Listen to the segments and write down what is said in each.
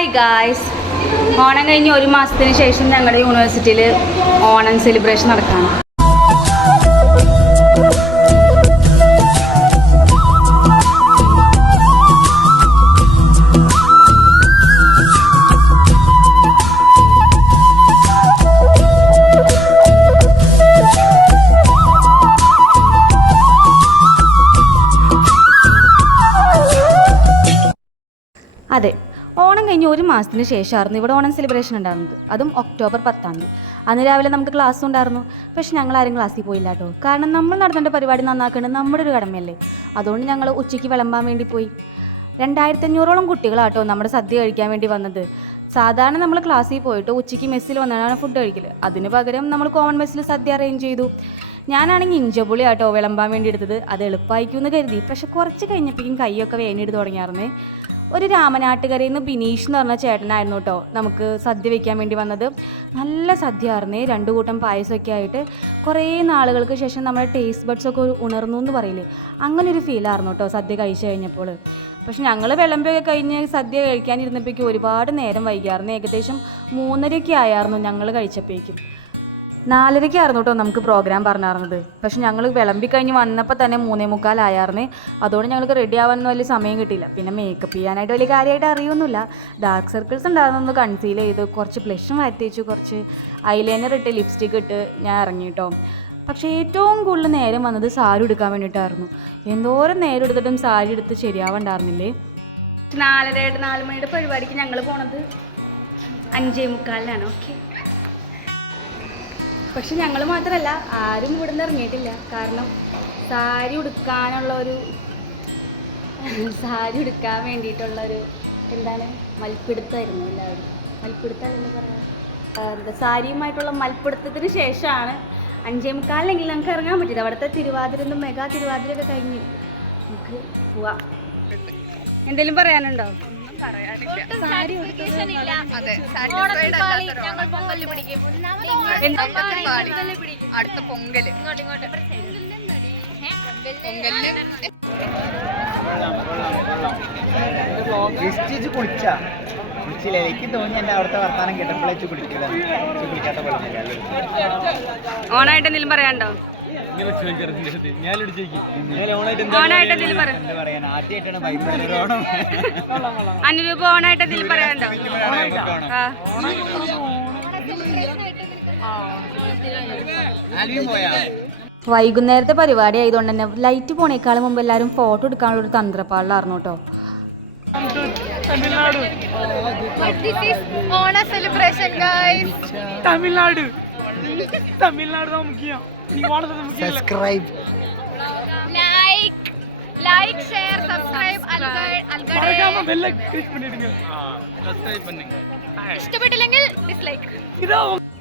Hi guys, Onam കഴിഞ്ഞ് ഒരു മാസത്തിന് ശേഷം ഞങ്ങളുടെ യൂണിവേഴ്സിറ്റിയിൽ ഓണം സെലിബ്രേഷൻ നടക്കുകയാണ്. അതെ, ഓണം കഴിഞ്ഞ് ഒരു മാസത്തിന് ശേഷമായിരുന്നു ഇവിടെ ഓണം സെലിബ്രേഷൻ ഉണ്ടായിരുന്നത്. അതും ഒക്ടോബർ 10. അന്ന് രാവിലെ നമുക്ക് ക്ലാസ്സും ഉണ്ടായിരുന്നു. പക്ഷെ ഞങ്ങളാരും ക്ലാസ്സിൽ പോയില്ല കേട്ടോ. കാരണം നമ്മൾ നടത്തേണ്ട പരിപാടി നന്നാക്കേണ്ടത് നമ്മുടെ ഒരു കടമയല്ലേ. അതുകൊണ്ട് ഞങ്ങൾ ഉച്ചയ്ക്ക് വിളമ്പാൻ വേണ്ടി പോയി. 2500ഓളം കുട്ടികളാട്ടോ നമ്മുടെ സദ്യ കഴിക്കാൻ വേണ്ടി വന്നത്. സാധാരണ നമ്മൾ ക്ലാസ്സിൽ പോയിട്ട് ഉച്ചയ്ക്ക് മെസ്സിൽ വന്നാണ് ഫുഡ് കഴിക്കൽ. അതിന് പകരം നമ്മൾ കോമൺ മെസ്സിൽ സദ്യ അറേഞ്ച് ചെയ്തു. ഞാനാണെങ്കിൽ ഇഞ്ചപുളി ആട്ടോ വിളമ്പാൻ വേണ്ടി എടുത്തത്. അത് എളുപ്പമായിരിക്കുമെന്ന് കരുതി. പക്ഷെ കുറച്ച് കഴിഞ്ഞപ്പോഴേക്കും കൈയൊക്കെ വേണ്ടിയിട്ട് തുടങ്ങിയായിരുന്നേ. ഒരു രാമനാട്ടുകരയിൽ നിന്ന് ബിനീഷ് എന്ന് പറഞ്ഞ ചേട്ടനായിരുന്നു കേട്ടോ നമുക്ക് സദ്യ വയ്ക്കാൻ വേണ്ടി വന്നത്. നല്ല സദ്യ ആയിരുന്നേ. 2 കൂട്ടം പായസമൊക്കെ ആയിട്ട് കുറേ നാളുകൾക്ക് ശേഷം നമ്മുടെ ടേസ്റ്റ് ബഡ്സൊക്കെ ഉണർന്നു എന്ന് പറയില്ലേ, അങ്ങനെ ഒരു ഫീലായിരുന്നു കേട്ടോ സദ്യ കഴിച്ചു കഴിഞ്ഞപ്പോൾ. പക്ഷെ ഞങ്ങൾ വിളമ്പൊക്കെ കഴിഞ്ഞ് സദ്യ കഴിക്കാനിരുന്നപ്പോഴേക്കും ഒരുപാട് നേരം വൈകിയായിരുന്നു. ഏകദേശം 3:30 ആയിരുന്നു ഞങ്ങൾ കഴിച്ചപ്പോഴേക്കും. 4:30 കേട്ടോ നമുക്ക് പ്രോഗ്രാം പറഞ്ഞിരുന്നത്. പക്ഷെ ഞങ്ങൾ വിളമ്പിക്കഴിഞ്ഞ് വന്നപ്പോൾ തന്നെ 3:45 ആയിരുന്നേ. അതുകൊണ്ട് ഞങ്ങൾക്ക് റെഡി ആവാനൊന്നും വലിയ സമയം കിട്ടിയില്ല. പിന്നെ മേക്കപ്പ് ചെയ്യാനായിട്ട് വലിയ കാര്യമായിട്ട് അറിയൊന്നുമില്ല. ഡാർക്ക് സർക്കിൾസ് ഉണ്ടാകുന്നൊന്ന് കൺസീൽ ചെയ്ത് കുറച്ച് ബ്ലഷും വരത്തേച്ചു, കുറച്ച് ഐലൈനർ ഇട്ട് ലിപ്സ്റ്റിക്ക് ഇട്ട് ഞാൻ ഇറങ്ങി കേട്ടോ. പക്ഷേ ഏറ്റവും കൂടുതൽ നേരം വന്നത് സാരി എടുക്കാൻ വേണ്ടിയിട്ടായിരുന്നു. എന്തോരം നേരം എടുത്തിട്ടും സാരി എടുത്ത് ശരിയാവണ്ടായിരുന്നില്ലേ. 4 മണിയുടെ പരിപാടിക്ക് ഞങ്ങൾ പോണത് 5:45. ഓക്കെ, പക്ഷെ ഞങ്ങൾ മാത്രമല്ല, ആരും ഇവിടെ നിന്ന് ഇറങ്ങിയിട്ടില്ല. കാരണം സാരി ഉടുക്കാൻ വേണ്ടിയിട്ടുള്ളൊരു എന്താണ് മൽപ്പിടുത്തമായിരുന്നു എല്ലാവരും. മൽപ്പിടുത്തമല്ലെന്ന് പറയാം, എന്താ സാരിയുമായിട്ടുള്ള മൽപ്പിടുത്തത്തിന് ശേഷമാണ് 5:45 നമുക്ക് ഇറങ്ങാൻ പറ്റിയത്. അവിടുത്തെ തിരുവാതിര മെഗാ തിരുവാതിരയൊക്കെ കഴിഞ്ഞ് നമുക്ക് പോവാം. എന്തെങ്കിലും പറയാനുണ്ടോ? അടുത്ത പൊങ്കല് എനിക്ക് തോന്നി എന്റെ അവിടുത്തെ വർത്താനം കേട്ടപ്പോഴേക്ക് കുടിക്കാത്ത ഓണായിട്ട് എന്തെങ്കിലും പറയാനുണ്ടോ? അനുരൂപ ഓണായിട്ട് എന്തെങ്കിലും പറയാനുണ്ടോ? വൈകുന്നേരത്തെ പരിപാടി ആയതുകൊണ്ട് തന്നെ ലൈറ്റ് പോണേക്കാളും മുമ്പ് എല്ലാവരും ഫോട്ടോ എടുക്കാനുള്ള ഒരു തന്ത്രപ്പാടിലായിരുന്നു കേട്ടോ. Tamil Nadu subscribe like share subscribe ഇഷ്ടപ്പെട്ടില്ലെങ്കിൽ ഡിസ്ലൈക്ക്.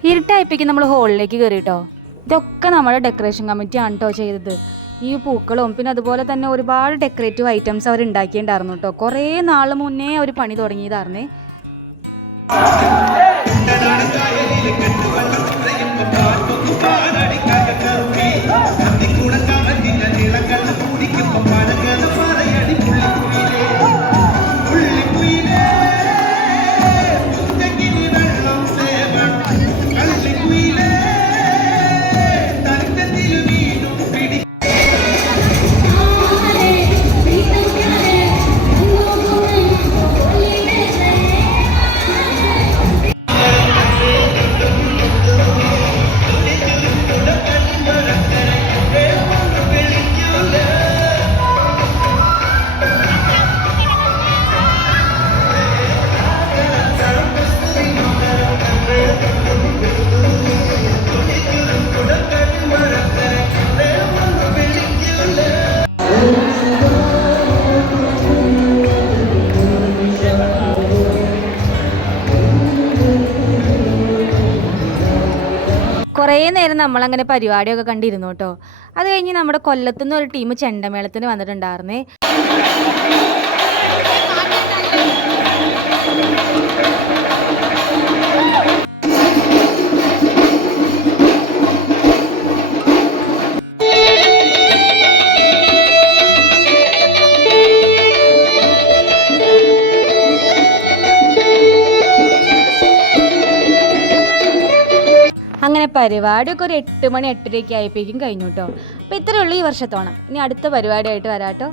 ഇരുട്ടായപ്പോഴേക്കും നമ്മൾ ഹോളിലേക്ക് കയറി കേട്ടോ. ഇതൊക്കെ നമ്മുടെ ഡെക്കറേഷൻ കമ്മിറ്റി ആണ് കേട്ടോ ചെയ്തത്. ഈ പൂക്കളും പിന്നെ അതുപോലെ തന്നെ ഒരുപാട് ഡെക്കറേറ്റീവ് ഐറ്റംസ് അവർ ഉണ്ടാക്കിയിട്ടുണ്ടായിരുന്നു കേട്ടോ. കുറേ നാൾ മുന്നേ അവർ പണി തുടങ്ങിയതായിരുന്നേ. കുറേ നേരം നമ്മളങ്ങനെ പരിപാടിയൊക്കെ കണ്ടിരുന്നു കേട്ടോ. അത് കഴിഞ്ഞ് നമ്മുടെ കൊല്ലത്തുനിന്ന് ഒരു ടീം ചെണ്ടമേളത്തിന് വന്നിട്ടുണ്ടായിരുന്നേ. അങ്ങനെ പരിപാടിയൊക്കെ ഒരു 8 മണി 8:30 ആയപ്പോഴേക്കും കഴിഞ്ഞു കേട്ടോ. അപ്പോൾ ഇത്രയേ ഉള്ളൂ ഈ വർഷത്തോണം. ഇനി അടുത്ത പരിപാടിയായിട്ട് വരാം കേട്ടോ.